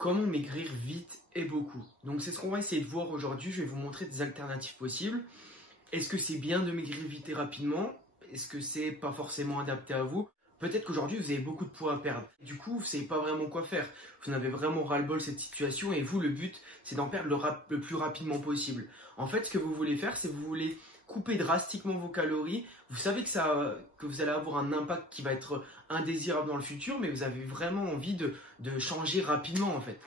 Comment maigrir vite et beaucoup? Donc c'est ce qu'on va essayer de voir aujourd'hui. Je vais vous montrer des alternatives possibles. Est-ce que c'est bien de maigrir vite et rapidement? Est-ce que c'est pas forcément adapté à vous? Peut-être qu'aujourd'hui vous avez beaucoup de poids à perdre. Du coup, vous savez pas vraiment quoi faire. Vous en avez vraiment ras-le-bol de cette situation et vous, le but, c'est d'en perdre le plus rapidement possible. En fait, ce que vous voulez faire, c'est que vous voulez couper drastiquement vos calories. Vous savez que vous allez avoir un impact qui va être indésirable dans le futur, mais vous avez vraiment envie de changer rapidement en fait.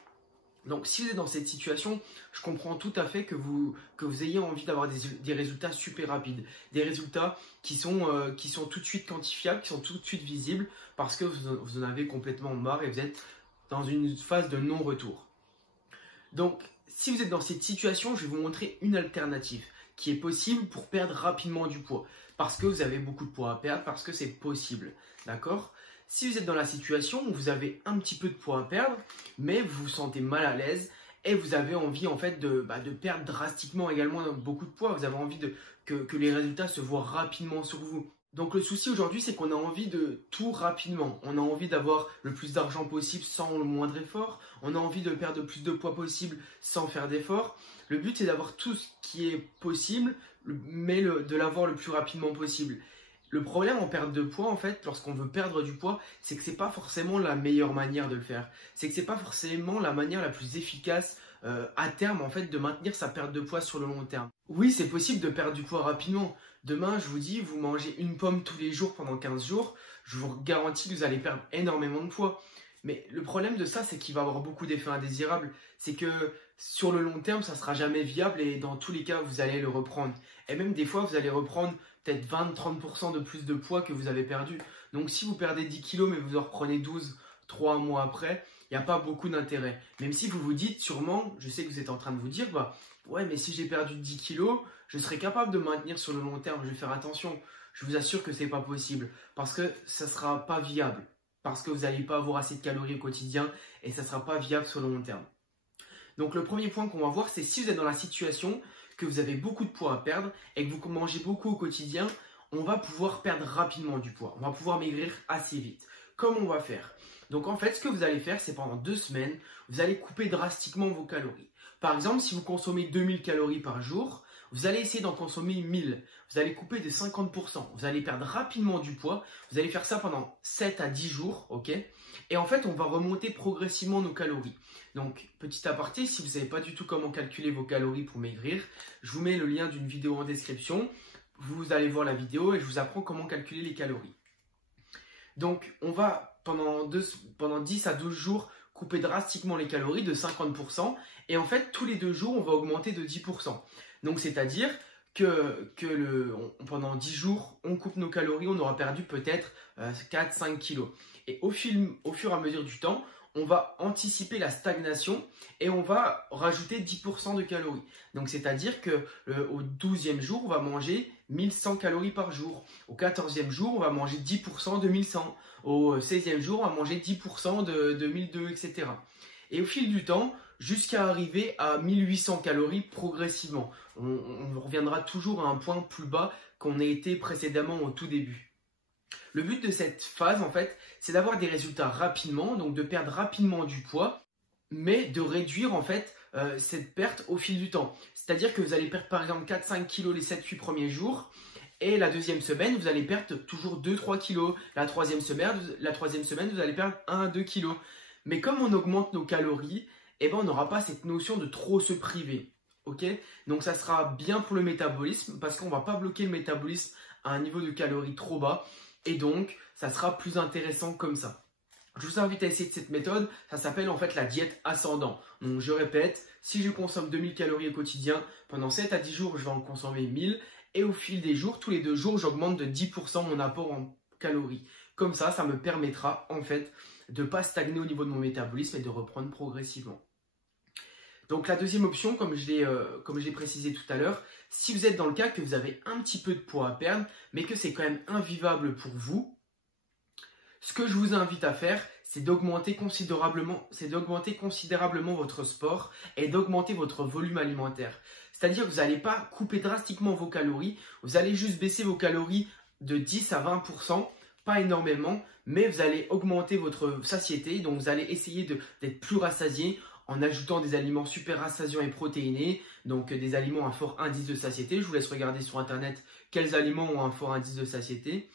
Donc si vous êtes dans cette situation, je comprends tout à fait que vous ayez envie d'avoir des résultats super rapides, des résultats qui sont tout de suite quantifiables, qui sont tout de suite visibles, parce que vous en avez complètement marre et vous êtes dans une phase de non-retour. Donc si vous êtes dans cette situation, je vais vous montrer une alternative qui est possible pour perdre rapidement du poids, parce que vous avez beaucoup de poids à perdre, parce que c'est possible, d'accord ? Si vous êtes dans la situation où vous avez un petit peu de poids à perdre, mais vous vous sentez mal à l'aise et vous avez envie en fait de perdre drastiquement également beaucoup de poids, vous avez envie que les résultats se voient rapidement sur vous. Donc le souci aujourd'hui, c'est qu'on a envie de tout rapidement. On a envie d'avoir le plus d'argent possible sans le moindre effort. On a envie de perdre le plus de poids possible sans faire d'effort. Le but, c'est d'avoir tout ce qui est possible, mais de l'avoir le plus rapidement possible. Le problème en perte de poids, en fait, lorsqu'on veut perdre du poids, c'est que ce n'est pas forcément la meilleure manière de le faire. C'est que ce n'est pas forcément la manière la plus efficace à terme, en fait, de maintenir sa perte de poids sur le long terme. Oui, c'est possible de perdre du poids rapidement. Demain, je vous dis, vous mangez une pomme tous les jours pendant 15 jours, je vous garantis que vous allez perdre énormément de poids. Mais le problème de ça, c'est qu'il va avoir beaucoup d'effets indésirables. C'est que sur le long terme, ça ne sera jamais viable et dans tous les cas, vous allez le reprendre. Et même des fois, vous allez reprendre peut-être 20-30% de plus de poids que vous avez perdu. Donc si vous perdez 10 kg mais vous en reprenez 12 3 mois après, il n'y a pas beaucoup d'intérêt. Même si vous vous dites sûrement, je sais que vous êtes en train de vous dire, ouais mais si j'ai perdu 10 kg, je serai capable de maintenir sur le long terme, je vais faire attention. Je vous assure que ce n'est pas possible parce que ça ne sera pas viable. Parce que vous n'allez pas avoir assez de calories au quotidien et ça ne sera pas viable sur le long terme. Donc le premier point qu'on va voir, c'est si vous êtes dans la situation que vous avez beaucoup de poids à perdre et que vous mangez beaucoup au quotidien, on va pouvoir perdre rapidement du poids. On va pouvoir maigrir assez vite. Comment on va faire? Donc en fait, ce que vous allez faire, c'est pendant 2 semaines, vous allez couper drastiquement vos calories. Par exemple, si vous consommez 2000 calories par jour, vous allez essayer d'en consommer 1000. Vous allez couper de 50%. Vous allez perdre rapidement du poids. Vous allez faire ça pendant 7 à 10 jours, ok? Et en fait, on va remonter progressivement nos calories. Donc, petit aparté, si vous ne savez pas du tout comment calculer vos calories pour maigrir, je vous mets le lien d'une vidéo en description. Vous allez voir la vidéo et je vous apprends comment calculer les calories. Donc, on va pendant 10 à 12 jours couper drastiquement les calories de 50%. Et en fait, tous les 2 jours, on va augmenter de 10%. Donc, c'est-à-dire que pendant 10 jours, on coupe nos calories, on aura perdu peut-être 4-5 kilos. Et au fur et à mesure du temps, on va anticiper la stagnation et on va rajouter 10% de calories. Donc, c'est-à-dire qu'au 12e jour, on va manger 1100 calories par jour. Au 14e jour, on va manger 10% de 1100. Au 16e jour, on va manger 10% de 1200, etc. Et au fil du temps, jusqu'à arriver à 1800 calories progressivement. On reviendra toujours à un point plus bas qu'on a été précédemment au tout début. Le but de cette phase, en fait, c'est d'avoir des résultats rapidement, donc de perdre rapidement du poids, mais de réduire en fait cette perte au fil du temps. C'est-à-dire que vous allez perdre par exemple 4-5 kg les 7-8 premiers jours, et la deuxième semaine, vous allez perdre toujours 2-3 kg. La troisième semaine, vous allez perdre 1-2 kg. Mais comme on augmente nos calories, eh ben, on n'aura pas cette notion de trop se priver. Okay, donc ça sera bien pour le métabolisme parce qu'on ne va pas bloquer le métabolisme à un niveau de calories trop bas. Et donc, ça sera plus intéressant comme ça. Je vous invite à essayer de cette méthode. Ça s'appelle en fait la diète ascendant. Donc, je répète, si je consomme 2000 calories au quotidien, pendant 7 à 10 jours, je vais en consommer 1000. Et au fil des jours, tous les 2 jours, j'augmente de 10% mon apport en calories. Comme ça me permettra en fait de ne pas stagner au niveau de mon métabolisme et de reprendre progressivement. Donc la deuxième option, comme je l'ai précisé tout à l'heure, si vous êtes dans le cas que vous avez un petit peu de poids à perdre, mais que c'est quand même invivable pour vous, ce que je vous invite à faire, c'est d'augmenter considérablement votre sport et d'augmenter votre volume alimentaire. C'est-à-dire que vous n'allez pas couper drastiquement vos calories, vous allez juste baisser vos calories de 10 à 20%, pas énormément, mais vous allez augmenter votre satiété. Donc vous allez essayer d'être plus rassasié en ajoutant des aliments super rassasiants et protéinés, donc des aliments à fort indice de satiété. Je vous laisse regarder sur internet quels aliments ont un fort indice de satiété,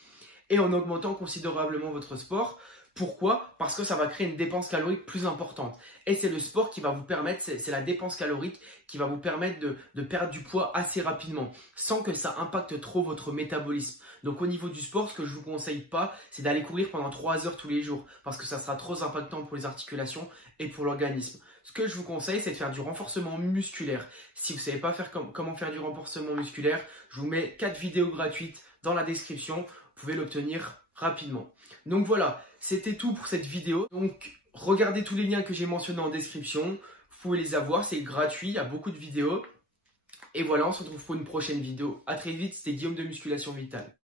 et en augmentant considérablement votre sport. Pourquoi? Parce que ça va créer une dépense calorique plus importante. Et c'est le sport qui va vous permettre, c'est la dépense calorique qui va vous permettre de perdre du poids assez rapidement, sans que ça impacte trop votre métabolisme. Donc au niveau du sport, ce que je ne vous conseille pas, c'est d'aller courir pendant 3 heures tous les jours, parce que ça sera trop impactant pour les articulations et pour l'organisme. Ce que je vous conseille, c'est de faire du renforcement musculaire. Si vous ne savez pas comment faire du renforcement musculaire, je vous mets 4 vidéos gratuites dans la description. Vous pouvez l'obtenir rapidement. Donc voilà, c'était tout pour cette vidéo. Donc regardez tous les liens que j'ai mentionnés en description. Vous pouvez les avoir, c'est gratuit, il y a beaucoup de vidéos. Et voilà, on se retrouve pour une prochaine vidéo. A très vite, c'était Guillaume de Musculation Vitale.